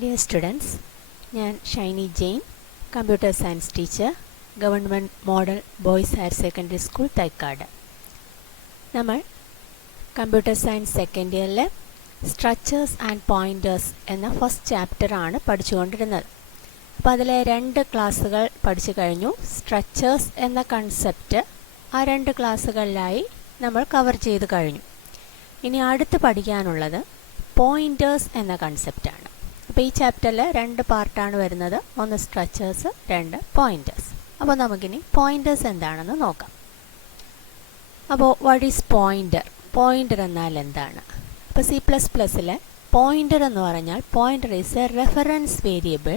Dear students, ഞാൻ Shiny Jain, computer science teacher, government model boys higher secondary school Thycaud. നമ്മൾ computer science second ഇയറിലെ structures and pointers എന്ന first ചാപ്റ്ററാണ് പഠിച്ചുകൊണ്ടിരുന്നത്. അപ്പോൾ അതിലെ 2 ക്ലാസ്സുകൾ പഠിച്ചു കഴിഞ്ഞു. സ്ട്രക്ചേഴ്സ് എന്ന കൺസെപ്റ്റ് ആ 2 ക്ലാസ്സുകളിലായി നമ്മൾ കവർ ചെയ്ത് കഴിഞ്ഞു. ഇനി അടുത്ത് പഠിക്കാനുള്ളത് പോയിൻറ്റേഴ്സ് എന്ന കൺസെപ്റ്റാണ്. അപ്പോൾ ഈ ചാപ്റ്ററിൽ 2 പാർട്ടാണ് വരുന്നത്. ഒന്ന് സ്ട്രക്ചേഴ്സ്, 2 പോയിൻറ്റേഴ്സ്. അപ്പോൾ നമുക്കിനി പോയിൻറ്റേഴ്സ് എന്താണെന്ന് നോക്കാം. അപ്പോൾ വാട്ട് ഈസ് പോയിൻറ്റർ? പോയിൻറ്റർ എന്നാൽ എന്താണ്? അപ്പോൾ C++ലെ പോയിൻറ്റർ എന്ന് പറഞ്ഞാൽ pointer is A reference variable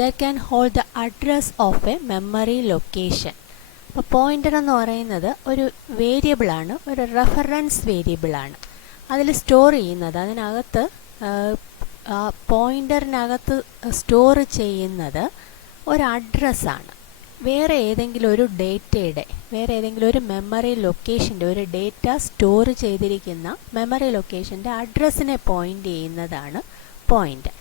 that can hold the address of A memory location. അപ്പോൾ പോയിൻറ്റർ എന്ന് പറയുന്നത് ഒരു വേരിയബിളാണ്, ഒരു റെഫറൻസ് വേരിയബിളാണ്. അതിൽ സ്റ്റോർ ചെയ്യുന്നത്, അതിനകത്ത് പോയിൻറ്ററിനകത്ത് സ്റ്റോർ ചെയ്യുന്നത് ഒരു അഡ്രസ്സാണ്. വേറെ ഏതെങ്കിലും ഒരു ഡേറ്റയുടെ, വേറെ ഏതെങ്കിലും ഒരു മെമ്മറി ലൊക്കേഷൻ്റെ, ഒരു ഡേറ്റ സ്റ്റോർ ചെയ്തിരിക്കുന്ന മെമ്മറി ലൊക്കേഷൻ്റെ അഡ്രസ്സിനെ പോയിൻ്റ് ചെയ്യുന്നതാണ് pointer.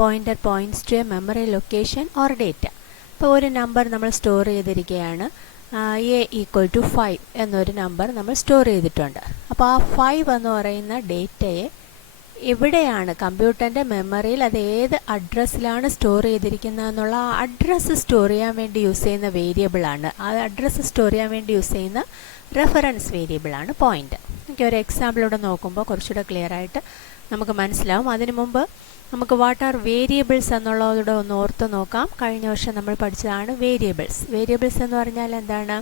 Pointer points to a memory location or data. ഇപ്പോൾ ഒരു നമ്പർ നമ്മൾ സ്റ്റോർ ചെയ്തിരിക്കുകയാണ്, A=5 എന്നൊരു നമ്പർ നമ്മൾ സ്റ്റോർ ചെയ്തിട്ടുണ്ട്. അപ്പോൾ ആ 5 എന്ന് പറയുന്ന ഡേറ്റയെ എവിടെയാണ് കമ്പ്യൂട്ടറിൻ്റെ മെമ്മറിയിൽ, അത് ഏത് അഡ്രസ്സിലാണ് സ്റ്റോർ ചെയ്തിരിക്കുന്നത് എന്നുള്ള ആ അഡ്രസ്സ് സ്റ്റോർ ചെയ്യാൻ വേണ്ടി യൂസ് ചെയ്യുന്ന വേരിയബിളാണ്, ആ അഡ്രസ്സ് സ്റ്റോർ ചെയ്യാൻ വേണ്ടി യൂസ് ചെയ്യുന്ന റെഫറൻസ് വേരിയബിളാണ് പോയിൻ്റർ. എനിക്ക് ഒരു എക്സാമ്പിളൂടെ നോക്കുമ്പോൾ കുറച്ചുകൂടെ ക്ലിയർ ആയിട്ട് നമുക്ക് മനസ്സിലാവും. അതിനു മുമ്പ് നമുക്ക് വാട്ട് ആർ വേരിയബിൾസ് എന്നുള്ളതൂടെ ഒന്ന് ഓർത്ത് നോക്കാം. കഴിഞ്ഞ വർഷം നമ്മൾ പഠിച്ചതാണ് വേരിയബിൾസ്. വേരിയബിൾസ് എന്ന് പറഞ്ഞാൽ എന്താണ്?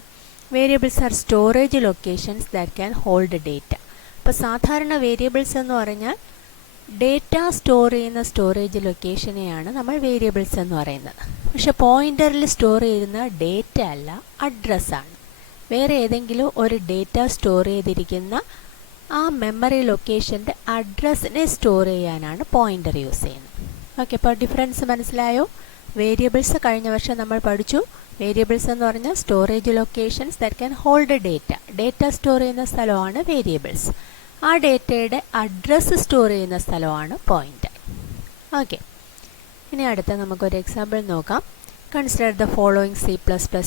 Variables are storage locations that can hold data. അപ്പോൾ സാധാരണ വേരിയബിൾസ് എന്ന് പറഞ്ഞാൽ ഡേറ്റ സ്റ്റോർ ചെയ്യുന്ന സ്റ്റോറേജ് ലൊക്കേഷനെയാണ് നമ്മൾ വേരിയബിൾസ് എന്ന് പറയുന്നത്. പക്ഷെ പോയിൻറ്ററിൽ സ്റ്റോർ ചെയ്യുന്ന ഡേറ്റ അല്ല, അഡ്രസ്സാണ്. വേറെ ഏതെങ്കിലും ഒരു ഡേറ്റ സ്റ്റോർ ചെയ്തിരിക്കുന്ന ആ മെമ്മറി ലൊക്കേഷൻ്റെ അഡ്രസ്സിനെ സ്റ്റോർ ചെയ്യാനാണ് പോയിൻറ്റർ യൂസ് ചെയ്യുന്നത്. ഓക്കെ, അപ്പോൾ ഡിഫറൻസ് മനസ്സിലായോ? വേരിയബിൾസ് കഴിഞ്ഞ വർഷം നമ്മൾ പഠിച്ചു. വേരിയബിൾസ് എന്ന് പറഞ്ഞാൽ storage locations that can hold data. Data store ചെയ്യുന്ന സ്ഥലമാണ് വേരിയബിൾസ്. ആ ഡേറ്റയുടെ അഡ്രസ്സ് സ്റ്റോർ ചെയ്യുന്ന സ്ഥലമാണ് പോയിൻറ്റർ. ഓക്കെ, ഇനി അടുത്ത നമുക്കൊരു എക്സാമ്പിൾ നോക്കാം. Consider the following C++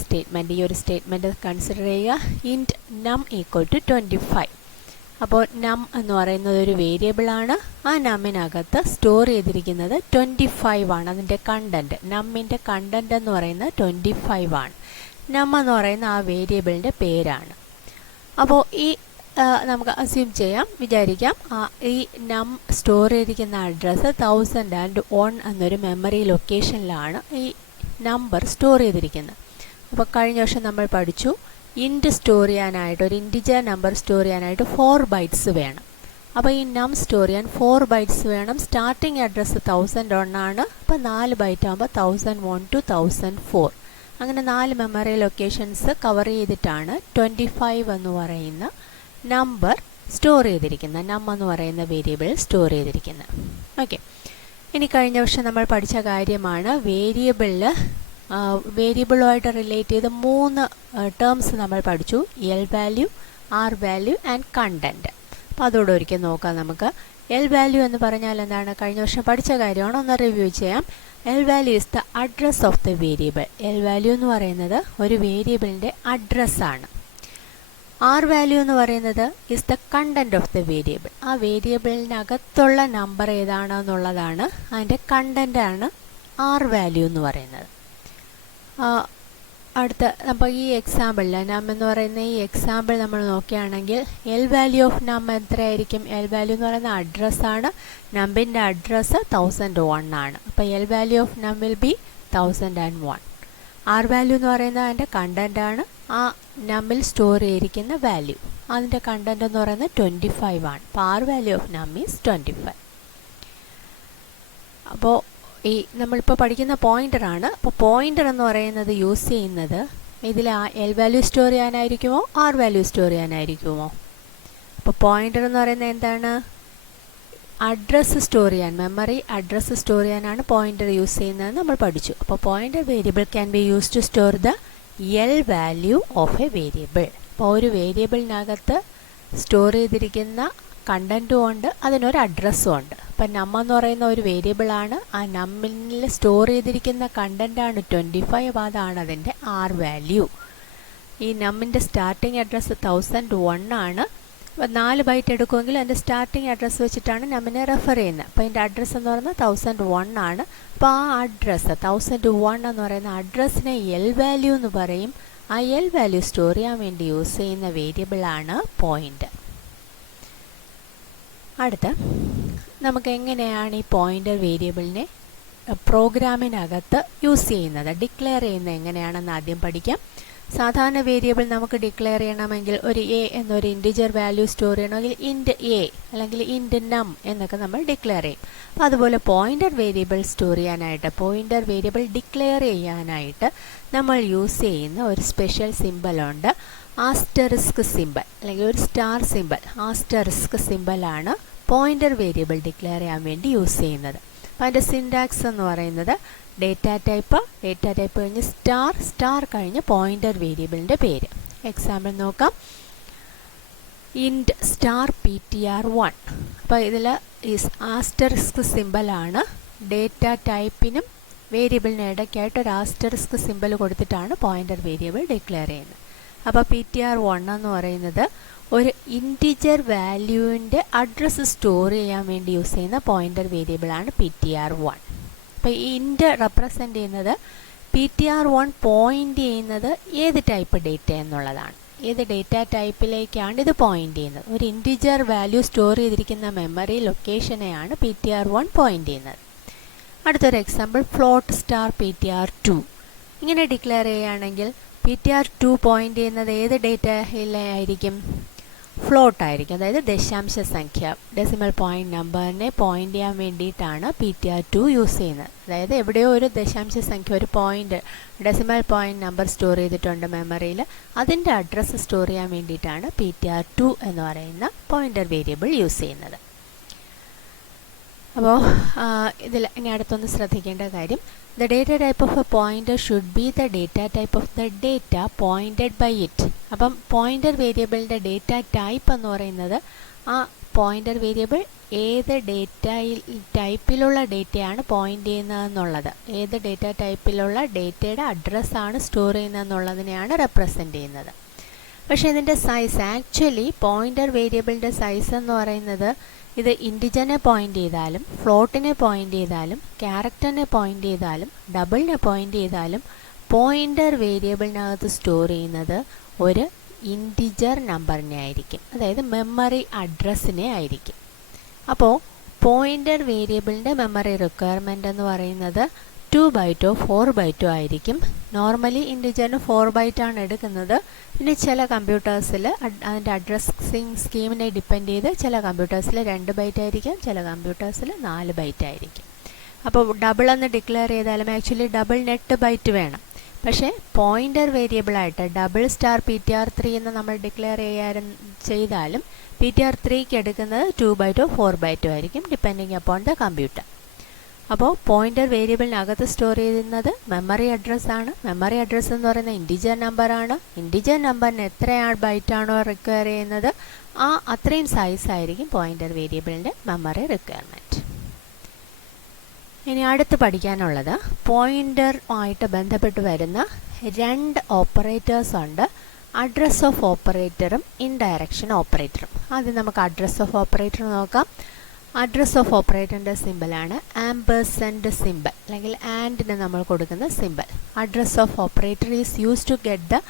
statement. ഈ ഒരു സ്റ്റേറ്റ്മെൻറ്റ് കൺസിഡർ ചെയ്യുക. ഇൻറ്റ് num = 25. അപ്പോൾ നം എന്ന് പറയുന്നത് ഒരു വേരിയബിളാണ്. ആ നമ്മിനകത്ത് സ്റ്റോർ ചെയ്തിരിക്കുന്നത് 25 ആണ്. അതിൻ്റെ കണ്ടൻറ്റ്, നമ്മിൻ്റെ കണ്ടൻറ്റ് എന്ന് പറയുന്നത് 25 ആണ്. നം എന്ന് പറയുന്ന ആ വേരിയബിളിൻ്റെ പേരാണ്. അപ്പോൾ ഈ നമുക്ക് അസ്യൂം ചെയ്യാം, വിചാരിക്കാം ഈ നം സ്റ്റോർ ചെയ്തിരിക്കുന്ന അഡ്രസ്സ് 1001 എന്നൊരു മെമ്മറി ലൊക്കേഷനിലാണ് ഈ നമ്പർ സ്റ്റോർ ചെയ്തിരിക്കുന്നത്. അപ്പോൾ കഴിഞ്ഞ വർഷം നമ്മൾ പഠിച്ചു, ഇൻറ്റ് സ്റ്റോർ ചെയ്യാനായിട്ട്, ഒരു ഇൻറ്റിജർ നമ്പർ സ്റ്റോർ ചെയ്യാനായിട്ട് 4 ബൈറ്റ്സ് വേണം. അപ്പോൾ ഈ നം സ്റ്റോർ ചെയ്യാൻ 4 ബൈറ്റ്സ് വേണം. സ്റ്റാർട്ടിങ് അഡ്രസ്സ് 1001 ആണ്. അപ്പോൾ 4 ബൈറ്റ് ആകുമ്പോൾ 1001 to 1004. അങ്ങനെ 4 മെമ്മറി ലൊക്കേഷൻസ് കവർ ചെയ്തിട്ടാണ് 25 എന്ന് പറയുന്ന നമ്പർ സ്റ്റോർ ചെയ്തിരിക്കുന്നത്, നം എന്ന് പറയുന്ന വേരിയബിൾ സ്റ്റോർ ചെയ്തിരിക്കുന്നത്. ഓക്കെ, ഇനി കഴിഞ്ഞ വർഷം നമ്മൾ പഠിച്ച കാര്യമാണ് വേരിയബിളുമായിട്ട് റിലേറ്റ് ചെയ്ത് 3 ടേംസ് നമ്മൾ പഠിച്ചു. L value, R value and content. അപ്പോൾ അതോടെ ഒരിക്കൽ നോക്കാം നമുക്ക്. എൽ വാല്യൂ എന്ന് പറഞ്ഞാൽ എന്താണ്? കഴിഞ്ഞ വർഷം പഠിച്ച കാര്യമാണ്, ഒന്ന് റിവ്യൂ ചെയ്യാം. L value is the address of the variable. L value എന്ന് പറയുന്നത് ഒരു വേരിയബിളിൻ്റെ അഡ്രസ്സാണ്. ആർ വാല്യൂ എന്ന് പറയുന്നത് is the content of the variable. ആ വേരിയബിളിനകത്തുള്ള നമ്പർ ഏതാണെന്നുള്ളതാണ്, അതിൻ്റെ കണ്ടൻറ്റാണ് ആർ വാല്യൂ എന്ന് പറയുന്നത്. അടുത്ത അപ്പോൾ ഈ എക്സാമ്പിളിൽ നം എന്ന് പറയുന്ന ഈ എക്സാമ്പിൾ നമ്മൾ നോക്കുകയാണെങ്കിൽ എൽ വാല്യൂ ഓഫ് നം എത്രയായിരിക്കും? എൽ വാല്യൂ എന്ന് പറയുന്ന അഡ്രസ്സാണ്. നമ്പിൻ്റെ അഡ്രസ്സ് 1001 ആണ്. അപ്പോൾ എൽ വാല്യൂ ഓഫ് നം വിൽ ബി 1001. ആർ വാല്യൂ എന്ന് പറയുന്നത് അതിൻ്റെ കണ്ടൻറ്റാണ്, ആ നമ്മിൽ സ്റ്റോർ ചെയ്തിരിക്കുന്ന വാല്യൂ. അതിൻ്റെ കണ്ടൻറ്റ് എന്ന് പറയുന്നത് 25 ആണ്. അപ്പോൾ R value of num is 25. അപ്പോൾ ഈ നമ്മളിപ്പോൾ പഠിക്കുന്ന പോയിൻ്ററാണ്. അപ്പോൾ പോയിൻ്റർ എന്ന് പറയുന്നത് യൂസ് ചെയ്യുന്നത് ഇതിൽ എൽ വാല്യൂ സ്റ്റോർ ചെയ്യാനായിരിക്കുമോ ആർ വാല്യൂ സ്റ്റോർ ചെയ്യാനായിരിക്കുമോ? അപ്പോൾ പോയിൻ്റർ എന്ന് പറയുന്നത് എന്താണ്? അഡ്രസ്സ് സ്റ്റോർ ചെയ്യാൻ, മെമ്മറി അഡ്രസ്സ് സ്റ്റോർ ചെയ്യാനാണ് പോയിൻ്റർ യൂസ് ചെയ്യുന്നതെന്ന് നമ്മൾ പഠിച്ചു. അപ്പോൾ pointer variable can be use to store the L value of a variable. അപ്പോൾ ഒരു വേരിയബിളിനകത്ത് സ്റ്റോർ ചെയ്തിരിക്കുന്ന കണ്ടൻറ്റും ഉണ്ട്, അതിനൊരു അഡ്രസ്സും ഉണ്ട്. അപ്പം നം എന്ന് പറയുന്ന ഒരു വേരിയബിളാണ്. ആ നമ്മിൽ സ്റ്റോർ ചെയ്തിരിക്കുന്ന കണ്ടൻ്റാണ് 25. അപ്പോൾ അതാണ് അതിൻ്റെ ആർ വാല്യൂ. ഈ നമ്മിൻ്റെ സ്റ്റാർട്ടിംഗ് അഡ്രസ്സ് 1001 ആണ്. അപ്പോൾ 4 ബൈറ്റ് എടുക്കുമെങ്കിൽ അതിൻ്റെ സ്റ്റാർട്ടിംഗ് അഡ്രസ്സ് വെച്ചിട്ടാണ് നമ്മിനെ റെഫർ ചെയ്യുന്നത്. അപ്പോൾ അതിൻ്റെ അഡ്രസ്സ് എന്ന് പറയുന്നത് 1001 ആണ്. അപ്പോൾ ആ അഡ്രസ്സ് 1001 എന്ന് പറയുന്ന അഡ്രസ്സിനെ എൽ വാല്യൂ എന്ന് പറയും. ആ എൽ വാല്യൂ സ്റ്റോർ ചെയ്യാൻ വേണ്ടി യൂസ് ചെയ്യുന്ന വേരിയബിളാണ് പോയിൻ്റർ. അടുത്ത് നമുക്ക് എങ്ങനെയാണ് ഈ പോയിൻ്റർ വേരിയബിളിനെ പ്രോഗ്രാമിനകത്ത് യൂസ് ചെയ്യുന്നത്, ഡിക്ലെയർ ചെയ്യുന്നത് എങ്ങനെയാണെന്ന് ആദ്യം പഠിക്കാം. സാധാരണ വേരിയബിൾ നമുക്ക് ഡിക്ലെയർ ചെയ്യണമെങ്കിൽ ഒരു എ എന്നൊരു ഇൻറ്റിജർ വാല്യൂ സ്റ്റോർ ചെയ്യണമെങ്കിൽ ഇൻറ്റ് എ അല്ലെങ്കിൽ ഇൻറ്റ് നം എന്നൊക്കെ നമ്മൾ ഡിക്ലെയർ ചെയ്യും. അപ്പോൾ അതുപോലെ പോയിൻ്റർ വേരിയബിൾ സ്റ്റോർ ചെയ്യാനായിട്ട്, പോയിൻ്റർ വേരിയബിൾ ഡിക്ലെയർ ചെയ്യാനായിട്ട് നമ്മൾ യൂസ് ചെയ്യുന്ന ഒരു സ്പെഷ്യൽ സിമ്പലുണ്ട്, ആസ്റ്ററിസ്ക് സിമ്പൽ അല്ലെങ്കിൽ ഒരു സ്റ്റാർ സിമ്പൽ. ആസ്റ്ററിസ്ക് സിമ്പലാണ് പോയിൻ്റർ വേരിയബിൾ ഡിക്ലെയർ ചെയ്യാൻ വേണ്ടി യൂസ് ചെയ്യുന്നത്. അപ്പോൾ അതിൻ്റെ സിൻടാക്സ് എന്ന് പറയുന്നത് ഡേറ്റ ടൈപ്പ് കഴിഞ്ഞ് സ്റ്റാർ കഴിഞ്ഞ് പോയിൻ്റർ വേരിയബിളിൻ്റെ പേര്. എക്സാമ്പിൾ നോക്കാം. Int star ptr1. അപ്പോൾ ഇതിൽ ഈ ആസ്റ്ററിസ്ക് സിമ്പലാണ് ഡേറ്റ ടൈപ്പിനും വേരിയബിളിനും ഇടയ്ക്കായിട്ട് ഒരു ആസ്റ്ററിസ്ക് സിമ്പൽ കൊടുത്തിട്ടാണ് പോയിൻ്റർ വേരിയബിൾ ഡിക്ലെയർ ചെയ്യുന്നത്. അപ്പോൾ ptr1 എന്ന് പറയുന്നത് ഒരു ഇൻറ്റിജർ വാല്യൂവിൻ്റെ അഡ്രസ്സ് സ്റ്റോർ ചെയ്യാൻ വേണ്ടി യൂസ് ചെയ്യുന്ന പോയിൻ്റർ വേരിയബിളാണ് ptr1. അപ്പോൾ ഈ ഇൻറ്റ് റെപ്രസെൻ്റ് ചെയ്യുന്നത് ptr1 പോയിൻ്റ് ചെയ്യുന്നത് ഏത് ടൈപ്പ് ഡേറ്റ എന്നുള്ളതാണ്. ഏത് ഡേറ്റ ടൈപ്പിലേക്കാണ് ഇത് പോയിൻ്റ് ചെയ്യുന്നത്. ഒരു ഇൻറ്റിജർ വാല്യൂ സ്റ്റോർ ചെയ്തിരിക്കുന്ന മെമ്മറി ലൊക്കേഷനെയാണ് ptr1 പോയിൻ്റ് ചെയ്യുന്നത്. അടുത്തൊരു എക്സാമ്പിൾ ഫ്ലോട്ട് സ്റ്റാർ ptr2. ഇങ്ങനെ ഡിക്ലെയർ ചെയ്യുകയാണെങ്കിൽ ptr2 പോയിൻ്റ് ചെയ്യുന്നത് ഏത് ഡേറ്റയിലായിരിക്കും? ഫ്ലോട്ട് ആയിരിക്കും. അതായത് ദശാംശ സംഖ്യ, ഡെസിമൽ പോയിൻ്റ് നമ്പറിനെ പോയിൻ്റ് ചെയ്യാൻ വേണ്ടിയിട്ടാണ് ptr2 യൂസ് ചെയ്യുന്നത്. അതായത് എവിടെയോ ഒരു ദശാംശ സംഖ്യ, ഒരു point, decimal point number store ചെയ്തിട്ടുണ്ട് മെമ്മറിയിൽ, അതിൻ്റെ അഡ്രസ്സ് സ്റ്റോർ ചെയ്യാൻ വേണ്ടിയിട്ടാണ് ptr2 എന്ന് പറയുന്ന പോയിൻ്റർ വേരിയബിൾ യൂസ് ചെയ്യുന്നത്. അപ്പോൾ ഇതിൽ ഇനി അടുത്തൊന്ന് ശ്രദ്ധിക്കേണ്ട കാര്യം, the data type of a pointer should be the data type of the data pointed by it. അപ്പം പോയിൻ്റർ വേരിയബിളിൻ്റെ ഡേറ്റ ടൈപ്പ് എന്ന് പറയുന്നത് ആ പോയിൻ്റർ വേരിയബിൾ ഏത് ടൈപ്പിലുള്ള ഡേറ്റയാണ് പോയിൻ്റ് ചെയ്യുന്നതെന്നുള്ളത്, ഏത് ഡേറ്റ ടൈപ്പിലുള്ള ഡേറ്റയുടെ അഡ്രസ്സാണ് സ്റ്റോർ ചെയ്യുന്നതെന്നുള്ളതിനെയാണ് റെപ്രസെൻ്റ് ചെയ്യുന്നത്. പക്ഷേ ഇതിൻ്റെ സൈസ്, ആക്ച്വലി പോയിൻ്റർ വേരിയബിളിൻ്റെ സൈസ് എന്ന് പറയുന്നത് ഇത് ഇൻറ്റിജറിനെ പോയിൻ്റ് ചെയ്താലും ഫ്ലോട്ടിനെ പോയിൻ്റ് ചെയ്താലും ക്യാരക്ടറിനെ പോയിൻ്റ് ചെയ്താലും ഡബിളിനെ പോയിൻ്റ് ചെയ്താലും പോയിൻ്റർ വേരിയബിളിനകത്ത് സ്റ്റോർ ചെയ്യുന്നത് ഒരു ഇൻറ്റിജർ നമ്പറിനെ ആയിരിക്കും, അതായത് മെമ്മറി അഡ്രസ്സിനെ ആയിരിക്കും. അപ്പോൾ പോയിൻ്റർ വേരിയബിളിൻ്റെ മെമ്മറി റിക്വയർമെൻ്റ് എന്ന് പറയുന്നത് 2 ബൈറ്റോ 4 ബൈറ്റോ ആയിരിക്കും. നോർമലി ഇൻറ്റിജറിന് 4 ബൈറ്റാണ് എടുക്കുന്നത്. പിന്നെ ചില കമ്പ്യൂട്ടേഴ്സിൽ അതിൻ്റെ അഡ്രസ്സിങ് സ്കീമിനെ ഡിപ്പെൻഡ് ചെയ്ത് ചില കമ്പ്യൂട്ടേഴ്സിൽ 2 ബൈറ്റ് ആയിരിക്കും, ചില കമ്പ്യൂട്ടേഴ്സിൽ 4 ബൈറ്റ് ആയിരിക്കും. അപ്പോൾ ഡബിൾ എന്ന് ഡിക്ലെയർ ചെയ്താലും ആക്ച്വലി ഡബിൾ 8 ബൈറ്റ് വേണം. പക്ഷേ പോയിൻ്റർ വേരിയബിളായിട്ട് ഡബിൾ സ്റ്റാർ ptr3 എന്ന് നമ്മൾ ഡിക്ലെയർ ചെയ്താലും ptr3ക്ക് എടുക്കുന്നത് 2 ബൈറ്റോ 4 ബൈറ്റോ ആയിരിക്കും, ഡിപ്പെൻഡിങ് അപ്പോൺ ദ കമ്പ്യൂട്ടർ. അപ്പോൾ പോയിൻ്റർ വേരിയബിളിനകത്ത് സ്റ്റോർ ചെയ്യുന്നത് മെമ്മറി അഡ്രസ്സാണ്. മെമ്മറി അഡ്രസ്സ് എന്ന് പറയുന്നത് ഇൻറ്റിജർ നമ്പറാണ്. ഇൻറ്റിജർ നമ്പറിന് എത്ര ബൈറ്റാണോ റിക്വയർ ചെയ്യുന്നത് അത്രയും സൈസ് ആയിരിക്കും പോയിൻ്റർ വേരിയബിളിൻ്റെ മെമ്മറി റിക്വയർമെൻറ്റ്. ഇനി അടുത്ത് പഠിക്കാനുള്ളത് പോയിൻ്ററുമായിട്ട് ബന്ധപ്പെട്ട് വരുന്ന 2 ഓപ്പറേറ്റേഴ്സ് ഉണ്ട്. അഡ്രസ് ഓഫ് ഓപ്പറേറ്ററും ഇൻഡയറക്ഷൻ ഓപ്പറേറ്ററും. ആദ്യം നമുക്ക് അഡ്രസ് ഓഫ് ഓപ്പറേറ്റർ നോക്കാം. അഡ്രസ് ഓഫ് ഓപ്പറേറ്ററിൻ്റെ സിമ്പിളാണ് ആംപേഴ്സൻഡ് സിമ്പിൾ അല്ലെങ്കിൽ ആൻഡിന് നമ്മൾ കൊടുക്കുന്ന symbol. Address of operator is use to get the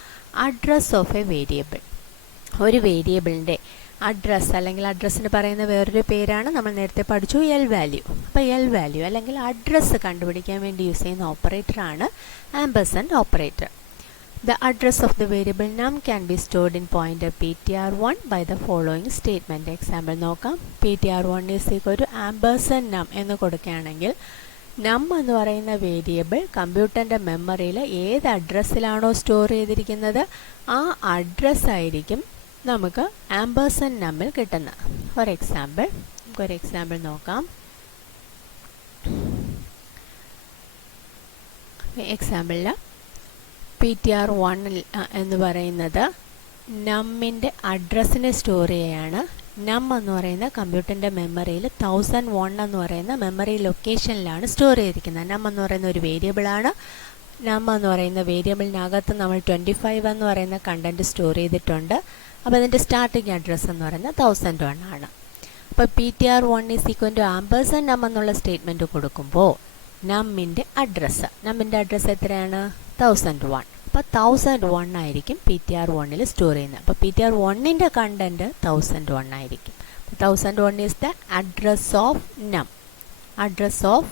address of a variable. ഒരു വേരിയബിളിൻ്റെ അഡ്രസ്സ് അല്ലെങ്കിൽ അഡ്രസ്സിന് പറയുന്ന വേറൊരു പേരാണ് നമ്മൾ നേരത്തെ പഠിച്ചു എൽ വാല്യൂ. അപ്പോൾ എൽ വാല്യൂ അല്ലെങ്കിൽ അഡ്രസ്സ് കണ്ടുപിടിക്കാൻ വേണ്ടി യൂസ് ചെയ്യുന്ന ഓപ്പറേറ്ററാണ് ആംപേഴ്സൻഡ് operator. The address of the variable num can be stored in pointer ptr1 by the following statement. Example നോക്കാം. ptr1 is equal to ampersand num എന്ന് കൊടുക്കുകയാണെങ്കിൽ നം എന്ന് പറയുന്ന വേരിയബിൾ കമ്പ്യൂട്ടറിൻ്റെ മെമ്മറിയിൽ ഏത് അഡ്രസ്സിലാണോ സ്റ്റോർ ചെയ്തിരിക്കുന്നത് ആ അഡ്രസ്സ് ആയിരിക്കും നമുക്ക് ആംപേഴ്സൻഡ് നമ്മിൽ കിട്ടുന്നത്. ഫോർ എക്സാമ്പിൾ നമുക്കൊരു എക്സാമ്പിൾ നോക്കാം. എക്സാമ്പിളിൽ ptr1 എന്ന് പറയുന്നത് നമ്മിൻ്റെ അഡ്രസ്സിനെ സ്റ്റോർ ചെയ്യുകയാണ്. നം എന്ന് പറയുന്ന കമ്പ്യൂട്ടറിൻ്റെ മെമ്മറിയിൽ 1001 എന്ന് പറയുന്ന മെമ്മറി ലൊക്കേഷനിലാണ് സ്റ്റോർ ചെയ്തിരിക്കുന്നത്. നം എന്ന് പറയുന്ന ഒരു വേരിയബിളാണ്. നം എന്ന് പറയുന്ന വേരിയബിളിനകത്ത് നമ്മൾ 25 എന്ന് പറയുന്ന കണ്ടൻറ്റ് സ്റ്റോർ ചെയ്തിട്ടുണ്ട്. അപ്പോൾ അതിൻ്റെ സ്റ്റാർട്ടിങ് അഡ്രസ്സ് എന്ന് പറയുന്നത് 1001 ആണ്. അപ്പോൾ ptr1 = ആമ്പേഴ്സൺ നം എന്നുള്ള സ്റ്റേറ്റ്മെൻറ്റ് കൊടുക്കുമ്പോൾ നമ്മിൻ്റെ അഡ്രസ്സ് എത്രയാണ്? 1001. അപ്പോൾ 1001 ആയിരിക്കും ptr1 സ്റ്റോർ ചെയ്യുന്നത്. അപ്പോൾ ptr1ൻ്റെ കണ്ടൻറ്റ് 1001 ആയിരിക്കും. 1001 ഈസ് ദ അഡ്രസ് ഓഫ് നം. അഡ്രസ് ഓഫ്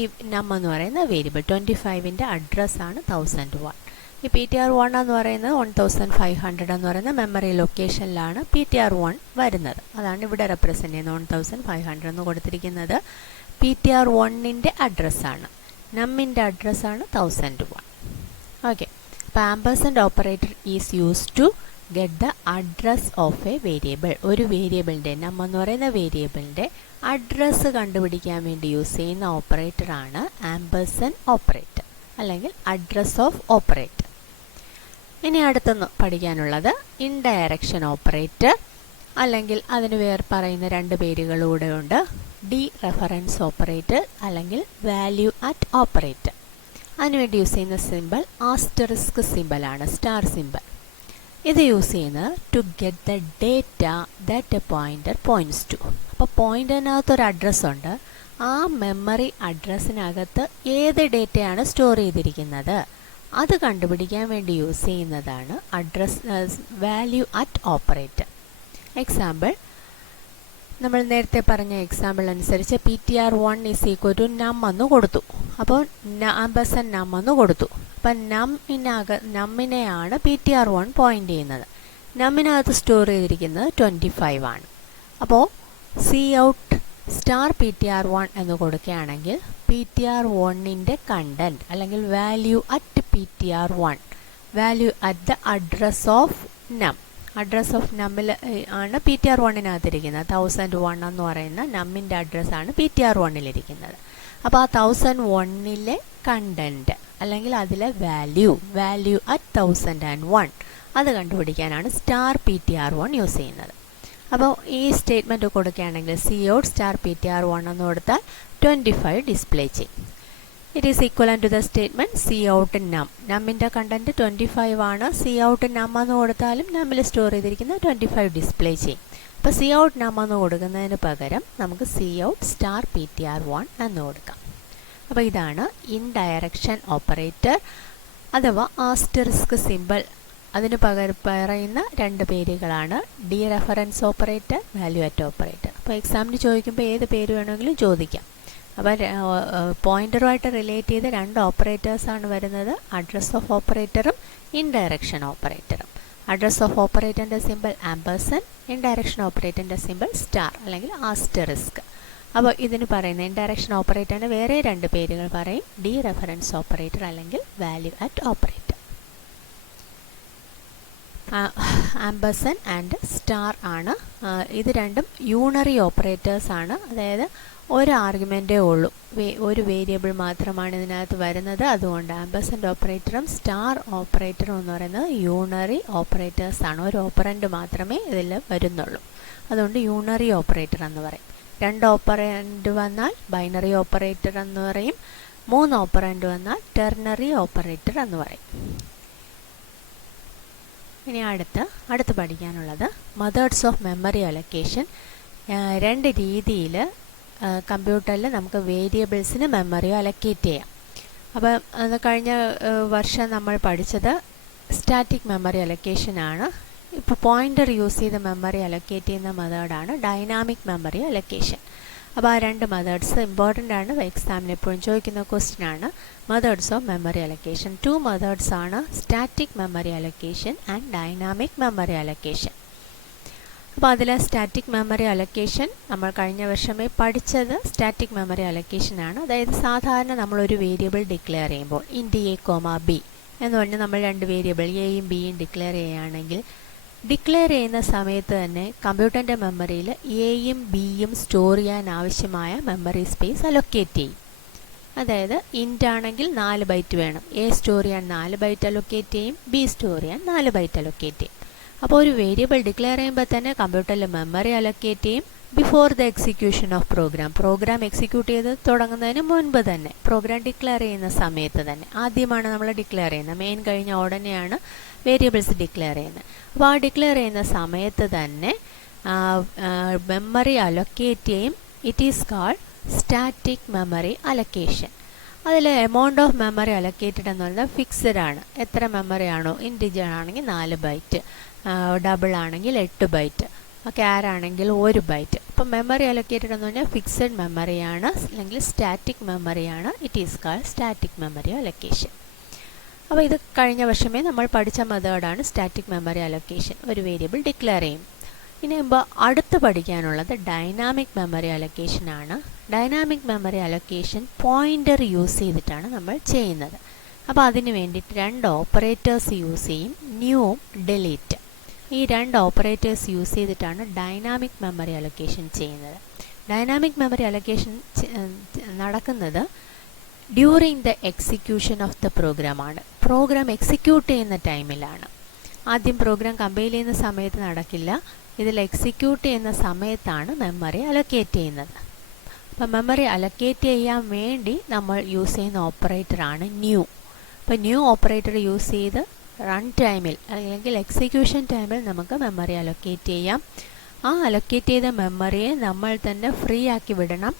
ഈ നം എന്ന് പറയുന്ന വേരിയബിൾ 25ൻ്റെ അഡ്രസ്സാണ് 1001. ഈ ptr1 എന്ന് പറയുന്നത് 1500 എന്ന് പറയുന്ന മെമ്മറി ലൊക്കേഷനിലാണ് ptr1 വരുന്നത്. അതാണ് ഇവിടെ റെപ്രസെൻ്റ് ചെയ്യുന്നത്. 1500 എന്ന് കൊടുത്തിരിക്കുന്നത് ptr1ൻ്റെ അഡ്രസ്സാണ്. നമ്മിൻ്റെ അഡ്രസ്സാണ് 1001. ഓക്കെ. അപ്പോൾ ampersand operator is use to get the address of a variable. ഒരു വേരിയബിളിൻ്റെ നം എന്ന് പറയുന്ന വേരിയബിളിൻ്റെ അഡ്രസ്സ് കണ്ടുപിടിക്കാൻ വേണ്ടി യൂസ് ചെയ്യുന്ന ഓപ്പറേറ്ററാണ് ആമ്പേഴ്സൻഡ് ഓപ്പറേറ്റർ അല്ലെങ്കിൽ അഡ്രസ് ഓഫ് ഓപ്പറേറ്റർ. ഇനി അടുത്തൊന്ന് പഠിക്കാനുള്ളത് ഇൻഡയറക്ഷൻ ഓപ്പറേറ്റർ, അല്ലെങ്കിൽ അതിന് വേറെ പറയുന്ന രണ്ട് പേരുകളൂടെ ഉണ്ട്. ഡി റെഫറൻസ് ഓപ്പറേറ്റർ അല്ലെങ്കിൽ വാല്യൂ അറ്റ് ഓപ്പറേറ്റർ. അതിനുവേണ്ടി യൂസ് ചെയ്യുന്ന സിമ്പിൾ ആസ്റ്ററിസ്ക് സിമ്പിളാണ്, സ്റ്റാർ സിമ്പിൾ. ഇത് യൂസ് ചെയ്യുന്നത് to get the data that a pointer points to. അപ്പോൾ പോയിൻ്ററിനകത്തൊരു അഡ്രസ്സ് ഉണ്ട്. ആ മെമ്മറി അഡ്രസ്സിനകത്ത് ഏത് ഡേറ്റയാണ് സ്റ്റോർ ചെയ്തിരിക്കുന്നത് അത് കണ്ടുപിടിക്കാൻ വേണ്ടി യൂസ് ചെയ്യുന്നതാണ് വാല്യൂ അറ്റ് ഓപ്പറേറ്റർ. എക്സാമ്പിൾ, നമ്മൾ നേരത്തെ പറഞ്ഞ എക്സാമ്പിൾ അനുസരിച്ച് ptr1 = നം എന്ന് കൊടുത്തു. അപ്പോൾ ആമ്പേഴ്സൺ നം എന്ന് കൊടുത്തു. അപ്പം നമ്മിനെയാണ് ptr1 പോയിൻ്റ് ചെയ്യുന്നത്. നമ്മിനകത്ത് സ്റ്റോർ ചെയ്തിരിക്കുന്നത് 25 ആണ്. അപ്പോൾ cout സ്റ്റാർ ptr1 എന്ന് കൊടുക്കുകയാണെങ്കിൽ ptr1ൻ്റെ കണ്ടൻറ്റ് അല്ലെങ്കിൽ value at ptr1, value at the address of നം. അഡ്രസ് ഓഫ് നമ്മിൽ ആണ് ptr1-നകത്തിരിക്കുന്നത്. 1001 എന്ന് പറയുന്ന നമ്മിൻ്റെ അഡ്രസ്സാണ് ptr1-ലിരിക്കുന്നത്. അപ്പോൾ ആ 1001-ലെ കണ്ടൻറ്റ് അല്ലെങ്കിൽ അതിലെ വാല്യൂ അറ്റ് 1001 അത് കണ്ടുപിടിക്കാനാണ് സ്റ്റാർ ptr1 യൂസ് ചെയ്യുന്നത്. അപ്പോൾ ഈ സ്റ്റേറ്റ്മെൻറ്റ് കൊടുക്കുകയാണെങ്കിൽ cout സ്റ്റാർ ptr1 എന്ന് കൊടുത്താൽ 25 ഡിസ്പ്ലേ ചെയ്യും. It is equivalent to the statement cout num. നമ്മിൻ്റെ content 25 ആണ്. cout നം എന്ന് കൊടുത്താലും നമ്മിൽ സ്റ്റോർ ചെയ്തിരിക്കുന്നത് 25 ഡിസ്പ്ലേ ചെയ്യും. അപ്പോൾ cout നം എന്ന് കൊടുക്കുന്നതിന് പകരം നമുക്ക് cout സ്റ്റാർ ptr1 എന്ന് കൊടുക്കാം. അപ്പോൾ ഇതാണ് ഇൻഡയറക്ഷൻ ഓപ്പറേറ്റർ അഥവാ ആസ്റ്ററിസ്ക് സിമ്പിൾ. അതിന് പകരം പറയുന്ന രണ്ട് പേരുകളാണ് D reference operator, value at operator. അപ്പോൾ എക്സാമിന് ചോദിക്കുമ്പോൾ ഏത് പേര് വേണമെങ്കിലും ചോദിക്കാം. അപ്പോൾ പോയിൻ്ററുമായിട്ട് റിലേറ്റ് ചെയ്ത് രണ്ട് ഓപ്പറേറ്റേഴ്സാണ് വരുന്നത്, അഡ്രസ് ഓഫ് ഓപ്പറേറ്ററും ഇൻഡയറക്ഷൻ ഓപ്പറേറ്ററും. അഡ്രസ് ഓഫ് ഓപ്പറേറ്ററിൻ്റെ സിമ്പിൾ ആമ്പേഴ്സൺ, ഇൻഡയറക്ഷൻ ഓപ്പറേറ്ററിൻ്റെ സിമ്പിൾ സ്റ്റാർ അല്ലെങ്കിൽ ആസ്റ്ററിസ്ക്. അപ്പോൾ ഇതിന് പറയുന്ന ഇൻഡയറക്ഷൻ ഓപ്പറേറ്ററിന് വേറെ രണ്ട് പേരുകൾ പറയും, ഡി റെഫറൻസ് ഓപ്പറേറ്റർ അല്ലെങ്കിൽ value at operator. Ampersand and star ആണ്. ഇത് രണ്ടും യൂണറി ഓപ്പറേറ്റേഴ്സ് ആണ്. അതായത് ഒരു ആർഗ്യുമെൻറ്റേ ഉള്ളൂ, ഒരു വേരിയബിൾ മാത്രമാണ് ഇതിനകത്ത് വരുന്നത്. അതുകൊണ്ട് ആമ്പേഴ്സൻ്റ് ഓപ്പറേറ്ററും സ്റ്റാർ ഓപ്പറേറ്ററും എന്ന് പറയുന്നത് യൂണറി ഓപ്പറേറ്റേഴ്സ് ആണ്. ഒരു ഓപ്പറൻറ്റ് മാത്രമേ ഇതിൽ വരുന്നുള്ളൂ. അതുകൊണ്ട് യൂണറി ഓപ്പറേറ്റർ എന്ന് പറയും. രണ്ട് ഓപ്പറൻറ്റ് വന്നാൽ ബൈനറി ഓപ്പറേറ്റർ എന്ന് പറയും. മൂന്ന് ഓപ്പറൻറ്റ് വന്നാൽ ടെർണറി ഓപ്പറേറ്റർ എന്ന് പറയും. ഇനി അടുത്ത് പഠിക്കാനുള്ളത് മെത്തേഡ്സ് ഓഫ് മെമ്മറി അലൊക്കേഷൻ. രണ്ട് രീതിയിൽ കമ്പ്യൂട്ടറിൽ നമുക്ക് വേരിയബിൾസിന് മെമ്മറി അലൊക്കേറ്റ് ചെയ്യാം. അപ്പം അത് കഴിഞ്ഞ വർഷം നമ്മൾ പഠിച്ചത് സ്റ്റാറ്റിക് മെമ്മറി അലൊക്കേഷനാണ്. ഇപ്പോൾ പോയിൻ്റർ യൂസ് ചെയ്ത് മെമ്മറി അലൊക്കേറ്റ് ചെയ്യുന്ന മെത്തേഡാണ് ഡൈനാമിക് മെമ്മറി അലൊക്കേഷൻ. അപ്പോൾ ആ രണ്ട് മെത്തേഡ്സ് ഇമ്പോർട്ടൻ്റ് ആണ്. എക്സാമിന് എപ്പോഴും ചോദിക്കുന്ന ക്വസ്റ്റ്യൻ ആണ്. Methods of memory allocation 2 methods ആണ്, static memory allocation and dynamic memory allocation. അപ്പോൾ അതിൽ സ്റ്റാറ്റിക് മെമ്മറി അലൊക്കേഷൻ നമ്മൾ കഴിഞ്ഞ വർഷമേ പഠിച്ചത് സ്റ്റാറ്റിക് മെമ്മറി അലൊക്കേഷനാണ്. അതായത് സാധാരണ നമ്മളൊരു വേരിയബിൾ ഡിക്ലെയർ ചെയ്യുമ്പോൾ ഇൻറ്റ് എ കോമ ബി എന്ന് പറഞ്ഞ് നമ്മൾ രണ്ട് വേരിയബിൾ എയും ബിയും ഡിക്ലെയർ ചെയ്യുകയാണെങ്കിൽ ഡിക്ലെയർ ചെയ്യുന്ന സമയത്ത് തന്നെ കമ്പ്യൂട്ടറിൻ്റെ മെമ്മറിയിൽ എയും ബിയും സ്റ്റോർ ചെയ്യാൻ ആവശ്യമായ മെമ്മറി സ്പേസ് അലൊക്കേറ്റ് ചെയ്യും. അതായത് ഇൻറ്റ് ആണെങ്കിൽ 4 ബൈറ്റ് വേണം, എ സ്റ്റോർ ചെയ്യാൻ 4 ബൈറ്റ് അലൊക്കേറ്റ് ചെയ്യും, ബി സ്റ്റോർ ചെയ്യാൻ 4 ബൈറ്റ് അലൊക്കേറ്റ് ചെയ്യും. അപ്പോൾ ഒരു വേരിയബിൾ ഡിക്ലെയർ ചെയ്യുമ്പോൾ തന്നെ കമ്പ്യൂട്ടറിൽ മെമ്മറി അലൊക്കേറ്റ് ചെയ്യും before the execution of program execute ചെയ്ത് തുടങ്ങുന്നതിന് മുൻപ് തന്നെ, പ്രോഗ്രാം ഡിക്ലെയർ ചെയ്യുന്ന സമയത്ത് തന്നെ ആദ്യമാണ് നമ്മൾ ഡിക്ലെയർ ചെയ്യുന്നത്. മെയിൻ കഴിഞ്ഞ ഉടനെയാണ് വേരിയബിൾസ് ഡിക്ലെയർ ചെയ്യുന്നത്. അപ്പോൾ ആ ഡിക്ലെയർ ചെയ്യുന്ന സമയത്ത് തന്നെ മെമ്മറി അലൊക്കേറ്റ് ചെയ്യും. It is called static memory allocation. അതിൽ എമൗണ്ട് ഓഫ് മെമ്മറി അലൊക്കേറ്റഡ് എന്ന് പറയുന്നത് ഫിക്സഡ് ആണ്. എത്ര മെമ്മറി ആണോ, ഇൻറ്റിജർ ആണെങ്കിൽ 4 ബൈറ്റ്, ഡബിൾ ആണെങ്കിൽ 8 ബൈറ്റ്, ക്യാർ ആണെങ്കിൽ 1 ബൈറ്റ്. അപ്പം മെമ്മറി അലൊക്കേറ്റഡ് എന്ന് പറഞ്ഞാൽ ഫിക്സഡ് മെമ്മറിയാണ്, അല്ലെങ്കിൽ സ്റ്റാറ്റിക് മെമ്മറിയാണ്. It is called static memory allocation. അപ്പോൾ ഇത് കഴിഞ്ഞ വർഷമേ നമ്മൾ പഠിച്ച മെത്തേഡാണ് സ്റ്റാറ്റിക് മെമ്മറി അലൊക്കേഷൻ. ഒരു വേരിയബിൾ ഡിക്ലെയർ ചെയ്യും. ഇനി അടുത്ത് പഠിക്കാനുള്ളത് ഡൈനാമിക് മെമ്മറി അലൊക്കേഷൻ ആണ്. Dynamic memory allocation pointer use ചെയ്തിട്ടാണ് നമ്മൾ ചെയ്യുന്നത്. അപ്പോൾ അതിന് വേണ്ടിയിട്ട് 2 ഓപ്പറേറ്റേഴ്സ് യൂസ് ചെയ്യും, ന്യൂവും ഡിലീറ്റ്. ഈ 2 ഓപ്പറേറ്റേഴ്സ് യൂസ് ചെയ്തിട്ടാണ് ഡൈനാമിക് മെമ്മറി അലൊക്കേഷൻ ചെയ്യുന്നത്. ഡൈനാമിക് മെമ്മറി അലൊക്കേഷൻ നടക്കുന്നത് during the execution of the പ്രോഗ്രാമാണ്. പ്രോഗ്രാം എക്സിക്യൂട്ട് ചെയ്യുന്ന ടൈമിലാണ്. ആദ്യം പ്രോഗ്രാം കമ്പൈൽ ചെയ്യുന്ന സമയത്ത് നടക്കില്ല. ഇതിൽ എക്സിക്യൂട്ട് ചെയ്യുന്ന സമയത്താണ് മെമ്മറി അലൊക്കേറ്റ് ചെയ്യുന്നത്. അപ്പം മെമ്മറി അലൊക്കേറ്റ് ചെയ്യാൻ വേണ്ടി നമ്മൾ യൂസ് ചെയ്യുന്ന ഓപ്പറേറ്ററാണ് ന്യൂ. അപ്പോൾ ന്യൂ ഓപ്പറേറ്റർ യൂസ് ചെയ്ത് റൺ ടൈമിൽ അല്ലെങ്കിൽ എക്സിക്യൂഷൻ ടൈമിൽ നമുക്ക് മെമ്മറി അലൊക്കേറ്റ് ചെയ്യാം. ആ അലൊക്കേറ്റ് ചെയ്ത മെമ്മറിയെ നമ്മൾ തന്നെ ഫ്രീ ആക്കി വിടണം.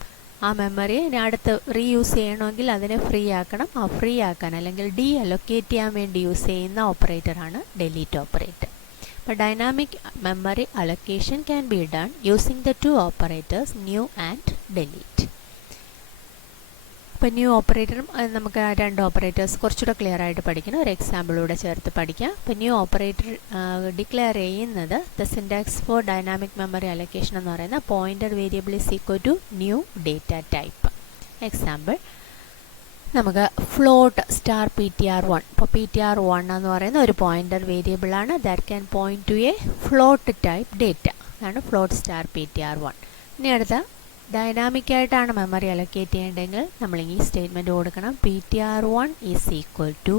ആ മെമ്മറിയെ അടുത്ത് റീയൂസ് ചെയ്യണമെങ്കിൽ അതിനെ ഫ്രീ ആക്കണം. ആ ഫ്രീ ആക്കാൻ അല്ലെങ്കിൽ ഡി അലൊക്കേറ്റ് ചെയ്യാൻ വേണ്ടി യൂസ് ചെയ്യുന്ന ഓപ്പറേറ്ററാണ് ഡിലീറ്റ് ഓപ്പറേറ്റർ. അപ്പോൾ dynamic memory allocation can be done using the 2 operators new and delete. അപ്പോൾ ന്യൂ ഓപ്പറേറ്ററും നമുക്ക് 2 ഓപ്പറേറ്റേഴ്സ് കുറച്ചുകൂടെ ക്ലിയർ ആയിട്ട് പഠിക്കണം. ഒരു എക്സാമ്പിളൂടെ ചേർത്ത് പഠിക്കാം. അപ്പോൾ ന്യൂ ഓപ്പറേറ്റർ ഡിക്ലെയർ ചെയ്യുന്നത് the syntax for dynamic memory allocation എന്ന് പറയുന്ന pointer variable is equal to new data type. Example നമുക്ക് ഫ്ലോട്ട് $PTR1. ഇപ്പോൾ PTR1 എന്ന് പറയുന്ന ഒരു പോയിൻ്റർ വേരിയബിളാണ്. That can point to a float type data. അതാണ് ഫ്ലോട്ട് $PTR1. ഇനി അടുത്ത ഡൈനാമിക്കായിട്ടാണ് മെമ്മറി അലൊക്കേറ്റ് ചെയ്യേണ്ടതെങ്കിൽ നമ്മൾ ഈ സ്റ്റേറ്റ്മെൻറ്റ് കൊടുക്കണം. PTR1 is equal to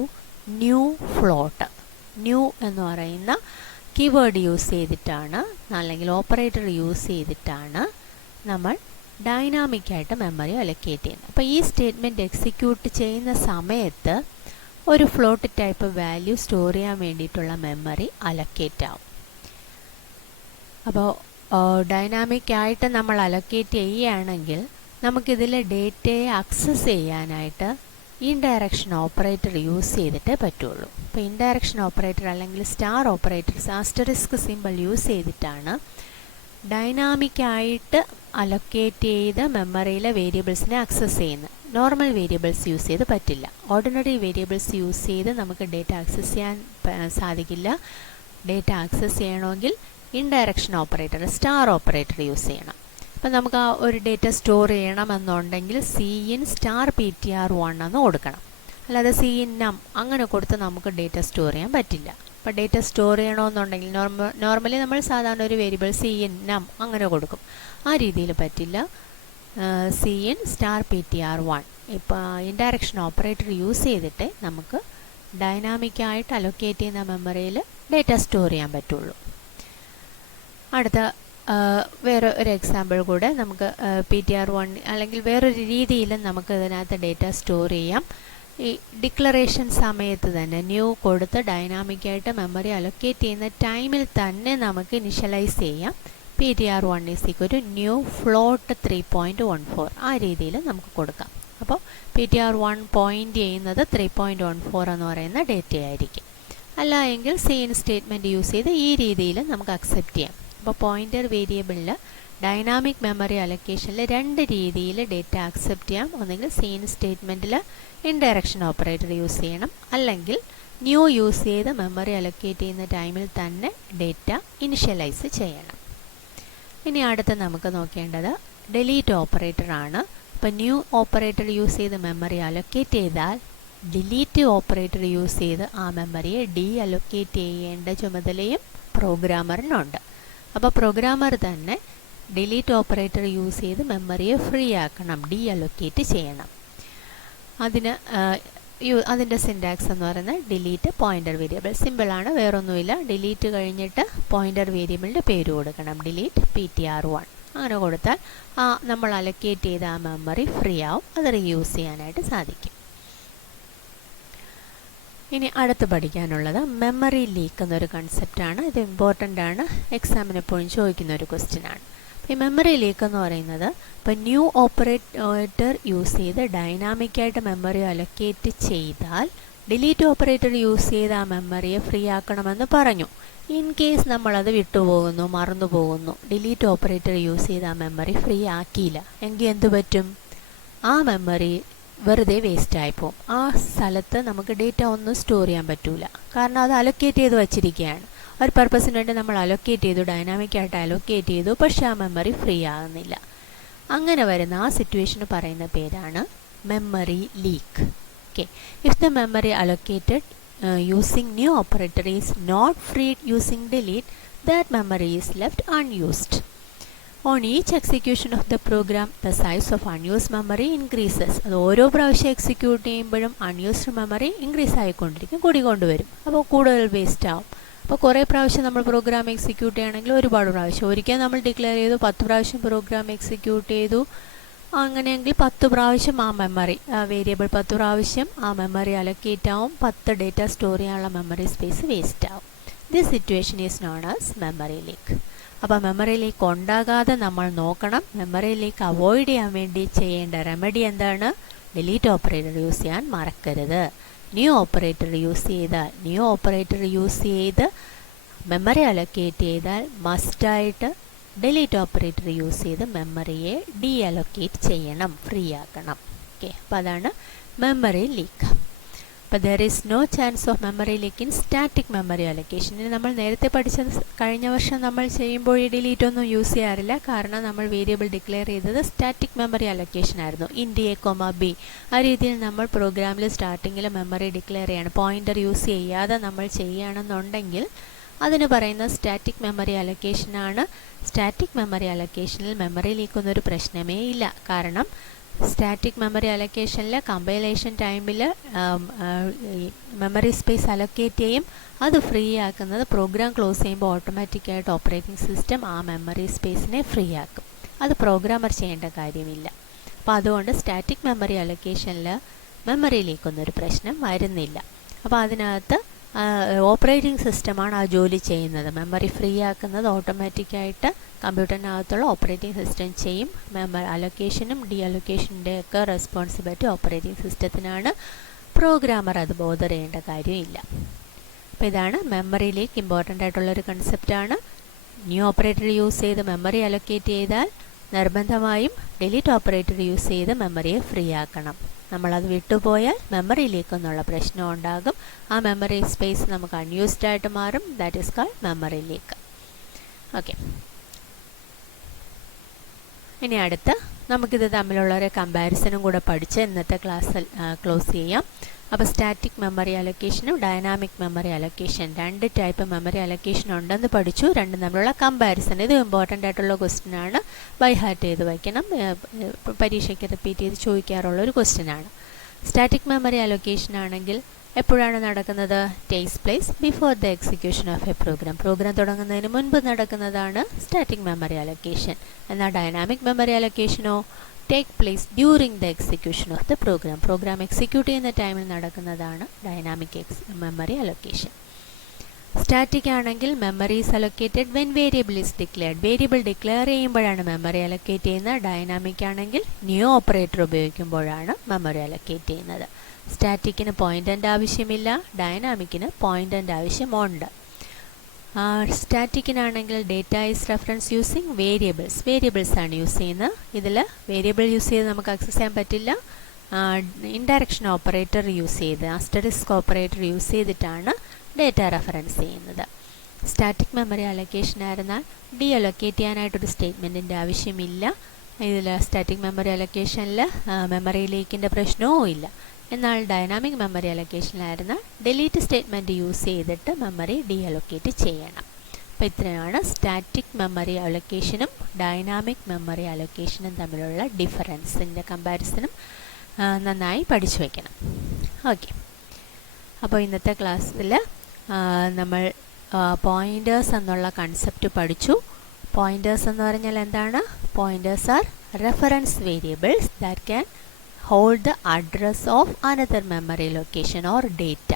new float. New എന്ന് പറയുന്ന കീവേഡ് യൂസ് ചെയ്തിട്ടാണ് അല്ലെങ്കിൽ ഓപ്പറേറ്റർ യൂസ് ചെയ്തിട്ടാണ് നമ്മൾ ഡൈനാമിക്കായിട്ട് മെമ്മറി അലൊക്കേറ്റ് ചെയ്യുന്നത്. അപ്പോൾ ഈ സ്റ്റേറ്റ്മെൻറ്റ് എക്സിക്യൂട്ട് ചെയ്യുന്ന സമയത്ത് ഒരു ഫ്ലോട്ട് ടൈപ്പ് വാല്യൂ സ്റ്റോർ ചെയ്യാൻ വേണ്ടിയിട്ടുള്ള മെമ്മറി അലൊക്കേറ്റ് ആവും. അപ്പോൾ ഡൈനാമിക്കായിട്ട് നമ്മൾ അലൊക്കേറ്റ് ചെയ്യുകയാണെങ്കിൽ നമുക്കിതിൽ ഡേറ്റയെ ആക്സസ് ചെയ്യാനായിട്ട് ഇൻഡയറക്ഷൻ ഓപ്പറേറ്റർ യൂസ് ചെയ്തിട്ടേ പറ്റുള്ളൂ. അപ്പോൾ ഇൻഡയറക്ഷൻ ഓപ്പറേറ്റർ അല്ലെങ്കിൽ star operator asterisk simple use ചെയ്തിട്ടാണ് ഡൈനാമിക്കായിട്ട് അലൊക്കേറ്റ് ചെയ്ത മെമ്മറിയിലെ വേരിയബിൾസിനെ ആക്സസ് ചെയ്യുന്നത്. നോർമൽ വേരിയബിൾസ് യൂസ് ചെയ്ത് പറ്റില്ല. ഓർഡിനറി വേരിയബിൾസ് യൂസ് ചെയ്ത് നമുക്ക് ഡേറ്റ ആക്സസ് ചെയ്യാൻ സാധിക്കില്ല. ഡേറ്റ ആക്സസ് ചെയ്യണമെങ്കിൽ indirection operator star operator use ചെയ്യണം. അപ്പം നമുക്ക് ആ ഒരു ഡേറ്റ സ്റ്റോർ ചെയ്യണമെന്നുണ്ടെങ്കിൽ CIN $PTR1 എന്ന് കൊടുക്കണം. അല്ലാതെ CIN num അങ്ങനെ കൊടുത്ത് നമുക്ക് ഡേറ്റ സ്റ്റോർ ചെയ്യാൻ പറ്റില്ല. അപ്പോൾ ഡേറ്റ സ്റ്റോർ ചെയ്യണമെന്നുണ്ടെങ്കിൽ നോർമലി നമ്മൾ സാധാരണ ഒരു വേരിയബിൾ CIN num അങ്ങനെ കൊടുക്കും. ആ രീതിയിൽ പറ്റില്ല. CIN $PTR1 ഇപ്പോൾ ഇൻഡയറക്ഷൻ ഓപ്പറേറ്റർ യൂസ് ചെയ്തിട്ട് നമുക്ക് ഡൈനാമിക്കായിട്ട് അലൊക്കേറ്റ് ചെയ്യുന്ന മെമ്മറിയിൽ ഡേറ്റ സ്റ്റോർ ചെയ്യാൻ പറ്റുള്ളൂ. അടുത്ത വേറെ ഒരു എക്സാമ്പിൾ കൂടെ നമുക്ക് PTR1 അല്ലെങ്കിൽ വേറൊരു രീതിയിലും നമുക്ക് ഇതിനകത്ത് ഡേറ്റ സ്റ്റോർ ചെയ്യാം. ഈ ഡിക്ലറേഷൻ സമയത്ത് തന്നെ ന്യൂ കൊടുത്ത് ഡൈനാമിക്കായിട്ട് മെമ്മറി അലൊക്കേറ്റ് ചെയ്യുന്ന ടൈമിൽ തന്നെ നമുക്ക് ഇനിഷ്യലൈസ് ചെയ്യാം. PTR1 is equal to new float 3.14 ആ രീതിയിൽ നമുക്ക് കൊടുക്കാം. അപ്പോൾ PTR1 പോയിൻ്റ് ചെയ്യുന്നത് 3.14 എന്ന് പറയുന്ന ഡേറ്റ ആയിരിക്കും. അല്ല എങ്കിൽ CIN സ്റ്റേറ്റ്മെൻറ്റ് യൂസ് ചെയ്ത് ഈ രീതിയിൽ നമുക്ക് അക്സെപ്റ്റ് ചെയ്യാം. അപ്പോൾ പോയിൻ്റർ വേരിയബിളിൽ ഡൈനാമിക് മെമ്മറി അലൊക്കേഷനിൽ 2 രീതിയിൽ ഡേറ്റ അക്സെപ്റ്റ് ചെയ്യാം. ഒന്നെങ്കിൽ CIN സ്റ്റേറ്റ്മെൻറ്റിൽ ഇൻഡയറക്ഷൻ ഓപ്പറേറ്റർ യൂസ് ചെയ്യണം, അല്ലെങ്കിൽ ന്യൂ യൂസ് ചെയ്ത് മെമ്മറി അലൊക്കേറ്റ് ചെയ്യുന്ന ടൈമിൽ തന്നെ ഡേറ്റ ഇനിഷ്യലൈസ് ചെയ്യണം. ഇനി അടുത്ത് നമുക്ക് നോക്കേണ്ടത് ഡിലീറ്റ് ഓപ്പറേറ്റർ ആണ്. അപ്പോൾ ന്യൂ ഓപ്പറേറ്റർ യൂസ് ചെയ്ത് മെമ്മറി അലൊക്കേറ്റ് ചെയ്താൽ ഡിലീറ്റ് ഓപ്പറേറ്റർ യൂസ് ചെയ്ത് ആ മെമ്മറിയെ ഡി അലൊക്കേറ്റ് ചെയ്യേണ്ട ചുമതലയും പ്രോഗ്രാമറിനുണ്ട്. അപ്പോൾ പ്രോഗ്രാമർ തന്നെ ഡിലീറ്റ് ഓപ്പറേറ്റർ യൂസ് ചെയ്ത് മെമ്മറിയെ ഫ്രീ ആക്കണം, ഡി അലൊക്കേറ്റ് ചെയ്യണം. അതിന് അതിൻ്റെ സിൻറ്റാക്സ് എന്ന് പറയുന്നത് ഡിലീറ്റ് പോയിൻ്റർ വേരിയബിൾ. സിമ്പിളാണ്, വേറൊന്നുമില്ല. ഡിലീറ്റ് കഴിഞ്ഞിട്ട് പോയിൻ്റർ വേരിയബിളിൻ്റെ പേര് കൊടുക്കണം, ഡിലീറ്റ് ptr1. അങ്ങനെ കൊടുത്താൽ നമ്മൾ അലൊക്കേറ്റ് ചെയ്ത ആ മെമ്മറി ഫ്രീ ആവും, അത് റീയൂസ് ചെയ്യാനായിട്ട് സാധിക്കും. ഇനി അടുത്ത് പഠിക്കാനുള്ളത് മെമ്മറി ലീക്ക് എന്നൊരു കൺസെപ്റ്റാണ്. ഇത് ഇമ്പോർട്ടൻ്റ് ആണ്, എക്സാമിന് എപ്പോഴും ചോദിക്കുന്ന ഒരു ക്വസ്റ്റ്യൻ ആണ്. ഈ മെമ്മറി ലീക്ക് എന്ന് പറയുന്നത് ഇപ്പോൾ ന്യൂ ഓപ്പറേറ്റർ യൂസ് ചെയ്ത് ഡൈനാമിക്കായിട്ട് മെമ്മറി അലൊക്കേറ്റ് ചെയ്താൽ ഡിലീറ്റ് ഓപ്പറേറ്റർ യൂസ് ചെയ്ത് ആ മെമ്മറിയെ ഫ്രീ ആക്കണമെന്ന് പറഞ്ഞു. ഇൻ കേസ് നമ്മളത് വിട്ടുപോകുന്നു, മറന്നു പോകുന്നു, ഡിലീറ്റ് ഓപ്പറേറ്റർ യൂസ് ചെയ്ത് ആ മെമ്മറി ഫ്രീ ആക്കിയില്ല എങ്കിൽ എന്തു പറ്റും? ആ മെമ്മറി വെറുതെ വേസ്റ്റ് ആയിപ്പോവും. ആ സ്ഥലത്ത് നമുക്ക് ഡേറ്റ ഒന്നും സ്റ്റോർ ചെയ്യാൻ പറ്റില്ല, കാരണം അത് അലൊക്കേറ്റ് ചെയ്ത് വച്ചിരിക്കുകയാണ്. ഒരു പർപ്പസിന് വേണ്ടി നമ്മൾ അലൊക്കേറ്റ് ചെയ്തു, ഡൈനാമിക്കായിട്ട് അലൊക്കേറ്റ് ചെയ്തു, പക്ഷേ ആ മെമ്മറി ഫ്രീ ആകുന്നില്ല. അങ്ങനെ വരുന്ന ആ സിറ്റുവേഷന് പറയുന്ന പേരാണ് memory leak. Okay, if the memory allocated using new operator is not freed using delete, that memory is left unused. On each execution of the program, the size of unused memory increases. അത് ഓരോ പ്രാവശ്യം execute ചെയ്യുമ്പോഴും unused memory increase ആയിക്കൊണ്ടിരിക്കും, കൂടിക്കൊണ്ടുവരും. അപ്പോൾ കൂടുതൽ waste ആവും. അപ്പോൾ കുറേ പ്രാവശ്യം നമ്മൾ പ്രോഗ്രാം എക്സിക്യൂട്ട് ചെയ്യുകയാണെങ്കിൽ ഒരുപാട് പ്രാവശ്യം, ഒരിക്കൽ നമ്മൾ ഡിക്ലെയർ ചെയ്തു 10 പ്രാവശ്യം പ്രോഗ്രാം എക്സിക്യൂട്ട് ചെയ്തു, അങ്ങനെയെങ്കിൽ 10 പ്രാവശ്യം ആ മെമ്മറി വേരിയബിൾ 10 പ്രാവശ്യം ആ മെമ്മറി അലൊക്കേറ്റ് ആവും, 10 ഡേറ്റ സ്റ്റോർ ചെയ്യാനുള്ള മെമ്മറി സ്പേസ് വേസ്റ്റ് ആവും. This situation is known as memory leak. അപ്പോൾ മെമ്മറി ലീക്ക് ഉണ്ടാകാതെ നമ്മൾ നോക്കണം. മെമ്മറി ലീക്ക് അവോയ്ഡ് ചെയ്യാൻ വേണ്ടി ചെയ്യേണ്ട റെമഡി എന്താണ്? ഡിലീറ്റ് ഓപ്പറേറ്റർ യൂസ് ചെയ്യാൻ മറക്കരുത്. ന്യൂ ഓപ്പറേറ്റർ യൂസ് ചെയ്ത് മെമ്മറി അലൊക്കേറ്റ് ചെയ്താൽ മസ്റ്റായിട്ട് ഡിലീറ്റ് ഓപ്പറേറ്റർ യൂസ് ചെയ്ത് മെമ്മറിയെ ഡീഅലൊക്കേറ്റ് ചെയ്യണം, ഫ്രീ ആക്കണം. ഓക്കെ, അപ്പോൾ അതാണ് മെമ്മറി ലീക്ക്. അപ്പോൾ there is no chance of memory leak in static memory allocation. ഇനി നമ്മൾ നേരത്തെ പഠിച്ചത് കഴിഞ്ഞ വർഷം നമ്മൾ ചെയ്യുമ്പോൾ ഈ ഡിലീറ്റ് ഒന്നും യൂസ് ചെയ്യാറില്ല, കാരണം നമ്മൾ വേരിയബിൾ ഡിക്ലെയർ ചെയ്തത് സ്റ്റാറ്റിക് മെമ്മറി അലൊക്കേഷൻ ആയിരുന്നു. ഇൻറ്റ് A, B ആ രീതിയിൽ നമ്മൾ പ്രോഗ്രാമിൽ സ്റ്റാർട്ടിങ്ങിൽ മെമ്മറി ഡിക്ലെയർ ചെയ്യണം. പോയിൻ്റർ യൂസ് ചെയ്യാതെ നമ്മൾ ചെയ്യുകയാണെന്നുണ്ടെങ്കിൽ അതിന് പറയുന്ന സ്റ്റാറ്റിക് മെമ്മറി അലൊക്കേഷനാണ്. സ്റ്റാറ്റിക് മെമ്മറി അലൊക്കേഷനിൽ മെമ്മറി ലീക്കൊന്നൊരു പ്രശ്നമേ ഇല്ല, കാരണം സ്റ്റാറ്റിക് മെമ്മറി അലൊക്കേഷനിൽ കമ്പൈലേഷൻ ടൈമിൽ മെമ്മറി സ്പേസ് അലൊക്കേറ്റ് ചെയ്യും. അത് ഫ്രീ ആക്കുന്നത് പ്രോഗ്രാം ക്ലോസ് ചെയ്യുമ്പോൾ ഓട്ടോമാറ്റിക്കായിട്ട് ഓപ്പറേറ്റിംഗ് സിസ്റ്റം ആ മെമ്മറി സ്പേസിനെ ഫ്രീ ആക്കും. അത് പ്രോഗ്രാമർ ചെയ്യേണ്ട കാര്യമില്ല. അപ്പോൾ അതുകൊണ്ട് സ്റ്റാറ്റിക് മെമ്മറി അലൊക്കേഷനിൽ മെമ്മറി ലീക്കൊന്നൊരു പ്രശ്നം വരുന്നില്ല. അപ്പോൾ അതിനകത്ത് ഓപ്പറേറ്റിംഗ് സിസ്റ്റമാണ് ആ ജോലി ചെയ്യുന്നത്. മെമ്മറി ഫ്രീ ആക്കുന്നത് ഓട്ടോമാറ്റിക്കായിട്ട് കമ്പ്യൂട്ടറിനകത്തുള്ള ഓപ്പറേറ്റിംഗ് സിസ്റ്റം ചെയ്യും. മെമ്മറി അലൊക്കേഷനും ഡി അലൊക്കേഷൻ്റെ ഒക്കെ റെസ്പോൺസിബിലിറ്റി ഓപ്പറേറ്റിംഗ് സിസ്റ്റത്തിനാണ്. പ്രോഗ്രാമർ അത് ബോധർ ചെയ്യേണ്ട കാര്യമില്ല. അപ്പോൾ ഇതാണ് മെമ്മറി ലീക്ക്. ഇമ്പോർട്ടൻ്റ് ആയിട്ടുള്ളൊരു കൺസെപ്റ്റാണ്. ന്യൂ ഓപ്പറേറ്റർ യൂസ് ചെയ്ത് മെമ്മറി അലൊക്കേറ്റ് ചെയ്താൽ നിർബന്ധമായും ഡിലീറ്റ് ഓപ്പറേറ്റർ യൂസ് ചെയ്ത് മെമ്മറിയെ ഫ്രീ ആക്കണം. നമ്മളത് വിട്ടുപോയാൽ മെമ്മറി ലീക്ക് എന്നുള്ള പ്രശ്നം ഉണ്ടാകും. ആ മെമ്മറി സ്പേസ് നമുക്ക് അൺയൂസ്ഡ് ആയിട്ട് മാറും. That is called memory leak. Okay, ഇനി അടുത്ത് നമുക്കിത് തമ്മിലുള്ള ഒരു കമ്പാരിസണും കൂടെ പഠിച്ച് ഇന്നത്തെ ക്ലാസ് ക്ലോസ് ചെയ്യാം. അപ്പോൾ സ്റ്റാറ്റിക് മെമ്മറി അലൊക്കേഷനും dynamic memory allocation, 2 type memory allocation ഉണ്ടെന്ന് പഠിച്ചു. രണ്ടും തമ്മിലുള്ള കമ്പാരിസൺ, ഇത് ഇമ്പോർട്ടൻ്റ് ആയിട്ടുള്ള ക്വസ്റ്റ്യൻ ആണ്. ബൈ ഹാർട്ട് ചെയ്ത് വയ്ക്കണം, പരീക്ഷയ്ക്ക് റിപ്പീറ്റ് ചെയ്ത് ചോദിക്കാറുള്ള ഒരു ക്വസ്റ്റ്യൻ ആണ്. സ്റ്റാറ്റിക് മെമ്മറി അലൊക്കേഷൻ ആണെങ്കിൽ എപ്പോഴാണ് നടക്കുന്നത്? Takes place before the execution of a program. Program തുടങ്ങുന്നതിന് മുൻപ് നടക്കുന്നതാണ് സ്റ്റാറ്റിക് മെമ്മറി അലൊക്കേഷൻ. എന്നാൽ ഡൈനാമിക് മെമ്മറി അലൊക്കേഷനോ take place during the execution of the program. Program execute ചെയ്യുന്ന ടൈമിൽ നടക്കുന്നതാണ് ഡൈനാമിക് മെമ്മറി അലൊക്കേഷൻ. സ്റ്റാറ്റിക് ആണെങ്കിൽ memory is allocated when variable is declared. Variable declare ചെയ്യുമ്പോഴാണ് മെമ്മറി അലൊക്കേറ്റ് ചെയ്യുന്നത്. ഡൈനാമിക് ആണെങ്കിൽ new operator ഉപയോഗിക്കുമ്പോഴാണ് മെമ്മറി അലൊക്കേറ്റ് ചെയ്യുന്നത്. സ്റ്റാറ്റിക്കിന് പോയിൻ്റൻ്റ് ആവശ്യമില്ല, ഡൈനാമിക്കിന് പോയിൻ്റൻ്റ് ആവശ്യമുണ്ട്. സ്റ്റാറ്റിക്കിനാണെങ്കിൽ data is reference using variables ആണ് യൂസ് ചെയ്യുന്നത്. ഇതിൽ വേരിയബിൾ യൂസ് ചെയ്ത് നമുക്ക് ആക്സസ് ചെയ്യാൻ പറ്റില്ല. ഇൻഡയറക്ഷൻ ഓപ്പറേറ്റർ യൂസ് ചെയ്ത്, ആസ്റ്ററിസ്ക് ഓപ്പറേറ്റർ യൂസ് ചെയ്തിട്ടാണ് ഡേറ്റ റെഫറൻസ് ചെയ്യുന്നത്. സ്റ്റാറ്റിക് മെമ്മറി അലൊക്കേഷൻ ആയിരുന്നാൽ ഡി അലൊക്കേറ്റ് ചെയ്യാനായിട്ടൊരു സ്റ്റേറ്റ്മെൻറ്റിൻ്റെ ആവശ്യമില്ല. ഇതിൽ സ്റ്റാറ്റിക് മെമ്മറി അലൊക്കേഷനിൽ മെമ്മറി ലീക്കിൻ്റെ പ്രശ്നവും ഇല്ല. എന്നാൽ ഡൈനാമിക് മെമ്മറി അലൊക്കേഷനിലായിരുന്നാൽ ഡിലീറ്റ് സ്റ്റേറ്റ്മെൻറ്റ് യൂസ് ചെയ്തിട്ട് മെമ്മറി ഡി അലൊക്കേറ്റ് ചെയ്യണം. അപ്പോൾ ഇത്രയാണ് സ്റ്റാറ്റിക് മെമ്മറി അലൊക്കേഷനും ഡൈനാമിക് മെമ്മറി അലൊക്കേഷനും തമ്മിലുള്ള ഡിഫറൻസിൻ്റെ കമ്പാരിസണും നന്നായി പഠിച്ചു വയ്ക്കണം. ഓക്കെ, അപ്പോൾ ഇന്നത്തെ ക്ലാസ്സിൽ നമ്മൾ പോയിൻറ്റേഴ്സ് എന്നുള്ള കൺസെപ്റ്റ് പഠിച്ചു. പോയിൻറ്റേഴ്സ് എന്ന് പറഞ്ഞാൽ എന്താണ്? Pointers are reference variables that can hold the address of another memory location or data.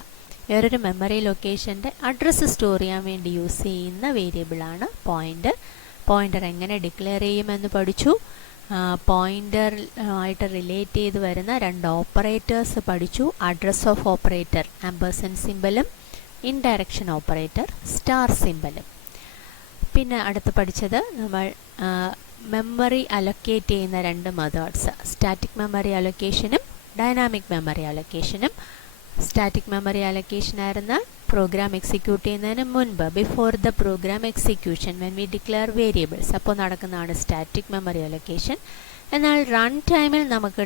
വേറൊരു മെമ്മറി ലൊക്കേഷൻ്റെ അഡ്രസ്സ് സ്റ്റോർ ചെയ്യാൻ വേണ്ടി യൂസ് ചെയ്യുന്ന വേരിയബിളാണ് പോയിൻ്റർ. പോയിൻ്റർ എങ്ങനെ ഡിക്ലെയർ ചെയ്യുമെന്ന് പഠിച്ചു. പോയിൻ്റർ ആയിട്ട് റിലേറ്റ് ചെയ്ത് വരുന്ന 2 ഓപ്പറേറ്റേഴ്സ് പഠിച്ചു. അഡ്രസ് ഓഫ് ഓപ്പറേറ്റർ ആംപേഴ്സൻഡ് സിമ്പലും ഇൻഡയറക്ഷൻ ഓപ്പറേറ്റർ സ്റ്റാർ സിമ്പലും. പിന്നെ അടുത്ത് പഠിച്ചത് നമ്മൾ മെമ്മറി അലൊക്കേറ്റ് ചെയ്യുന്ന 2 മെത്തേഡ്സ്, സ്റ്റാറ്റിക് മെമ്മറി അലൊക്കേഷനും ഡൈനാമിക് മെമ്മറി അലൊക്കേഷനും. സ്റ്റാറ്റിക് മെമ്മറി അലൊക്കേഷൻ ആയിരുന്ന പ്രോഗ്രാം എക്സിക്യൂട്ട് ചെയ്യുന്നതിന് മുൻപ്, before the program execution when we declare variables, അപ്പോൾ നടക്കുന്നതാണ് സ്റ്റാറ്റിക് മെമ്മറി അലൊക്കേഷൻ. എന്നാൽ റൺ ടൈമിൽ നമുക്ക്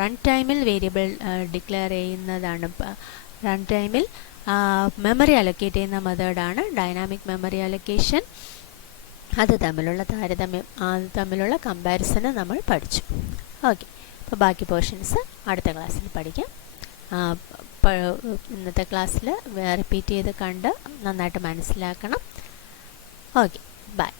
റൺ ടൈമിൽ വേരിയബിൾ ഡിക്ലെയർ ചെയ്യുന്നതാണ്, റൺ ടൈമിൽ മെമ്മറി അലൊക്കേറ്റ് ചെയ്യുന്ന മെത്തേഡാണ് ഡൈനാമിക് മെമ്മറി അലൊക്കേഷൻ. അത് തമ്മിലുള്ള കമ്പാരിസണ് നമ്മൾ പഠിച്ചു. ഓക്കെ, അപ്പോൾ ബാക്കി പോർഷൻസ് അടുത്ത ക്ലാസ്സിൽ പഠിക്കാം. ഇന്നത്തെ ക്ലാസ്സിൽ റിപ്പീറ്റ് ചെയ്ത് കണ്ട് നന്നായിട്ട് മനസ്സിലാക്കണം. Okay, by.